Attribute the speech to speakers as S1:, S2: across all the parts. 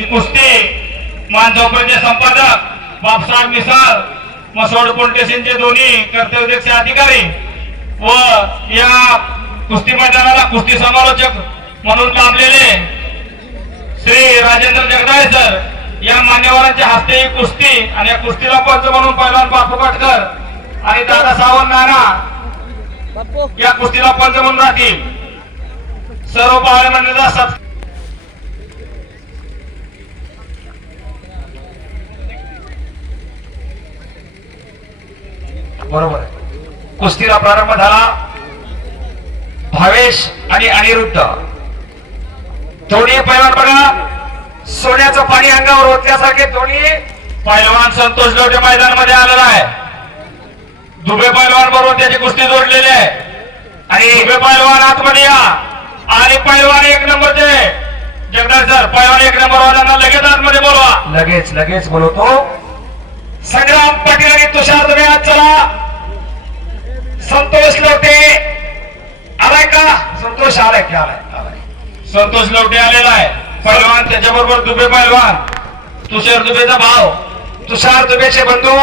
S1: ही कुस्ती मानचौकरीचे संपादक बापसाहेब मिसाळ मसोड पोलीस दोन्ही कर्तव्यदक्ष अधिकारी व या कुस्ती मैदानाला कुस्ती समालोचक म्हणून लाभलेले श्री राजेंद्र जगदाळे सर या मान्यवरांच्या हस्ते ही कुस्ती आणि या कुस्तीला पंच म्हणून पहिला बापू काटकर आणि दादा सावंत नाना या कुस्तीला पंच म्हणून राहतील सर्व पावळे मंडळीचा
S2: बरोबर आहे. कुस्तीला प्रारंभ झाला. भावेश आणि अनिरुद्ध. दोन्ही पैलवान बघा. सोन्याचं पाणी अंगावर ओतल्यासारखे दोन्ही
S1: पैलवान संतोष लवटे मैदानामध्ये आलेला आहे. दुबे पैलवान बरोबर त्याची कुस्ती जोडलेली आहे.
S2: आणि
S1: दुबे पैलवान आतमध्ये या. आणि पैलवान एक नंबरचे जगदाळ सर पैलवान एक नंबर वाल्यांना लगेच आतमध्ये बोलवा.
S2: लगेच लगेच बोलवतो. संग्राम पाटील आणि तुषार दुबे आलाय संतोष
S1: लवटे आलेला आहे. पैलवान त्याच्याबरोबर दुबे पैलवान तुषार दुबेचा भाव.
S2: तुषार दुबेचे बंधू.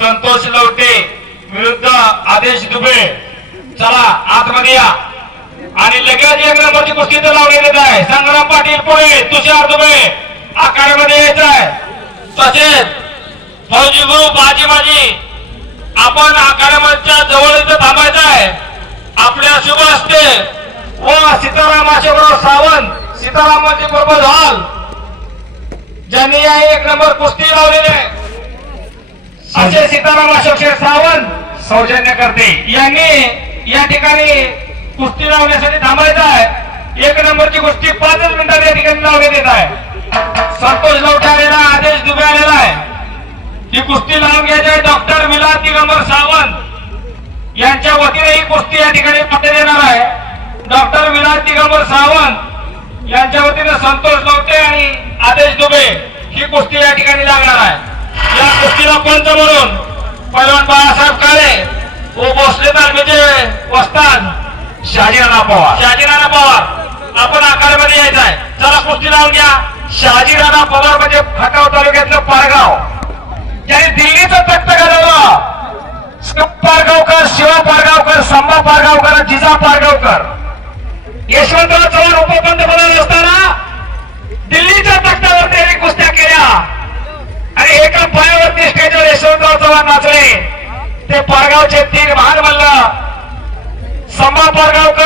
S1: संतोष लवटे विरुद्ध आदेश दुबे. चला आतमध्ये या. आणि लगेच एक नंबरची कुस्ती तर लावलेली आहे. संग्राम पाटील पुढे तुषार दुबे आखाड्यामध्ये यायचं आहे. तसेच फौजी गुरु बाजी बाजी आपण आखाड्याच्या जवळ इथं थांबायचं आहे. आपल्या शुभ असते व सीताराम बरोबर सावंत सीताराम बरोबर हॉल. ज्यांनी या एक नंबर कुस्ती लावलेली आहे. असे सीताराम अशोक सावंत
S2: सौजन्य करते
S1: यांनी या ठिकाणी कुस्ती लावण्यासाठी थांबायचं आहे. एक नंबरची कुस्ती पाचच मिनिटात या ठिकाणी लावण्यात येत आहे. संतोष लवठा आलेला आदेश दुबे आलेला आहे. ही कुस्ती लावून घ्यायची डॉक्टर विलास दिगंबर सावंत. यांच्या वतीने ही कुस्ती या ठिकाणी पाठवण्यात येणार आहे. डॉक्टर विलास दिगंबर सावंत यांच्या वतीने संतोष लवटे आणि आदेश दुबे ही कुस्ती या ठिकाणी लागणार आहे. या कुस्तीला पंच म्हणून पैलवान बाळासाहेब काळे व भोसले तालमीचे वस्ताद.
S2: शहाजीराणा पवार.
S1: शहाजीराणा पवार. आपण आकारमध्ये यायचं आहे चला कुस्ती लावून घ्या.
S2: शहाजीराणा पवार म्हणजे खटाव तालुक्यातलं पारगाव. ज्याने दिल्लीचं तख्त घालवलं. शिव पारगावकर शिवा पारगावकर संभा पारगावकर जिजा पारगावकर. यशवंतराव चव्हाण उपपंतप्रधान असतात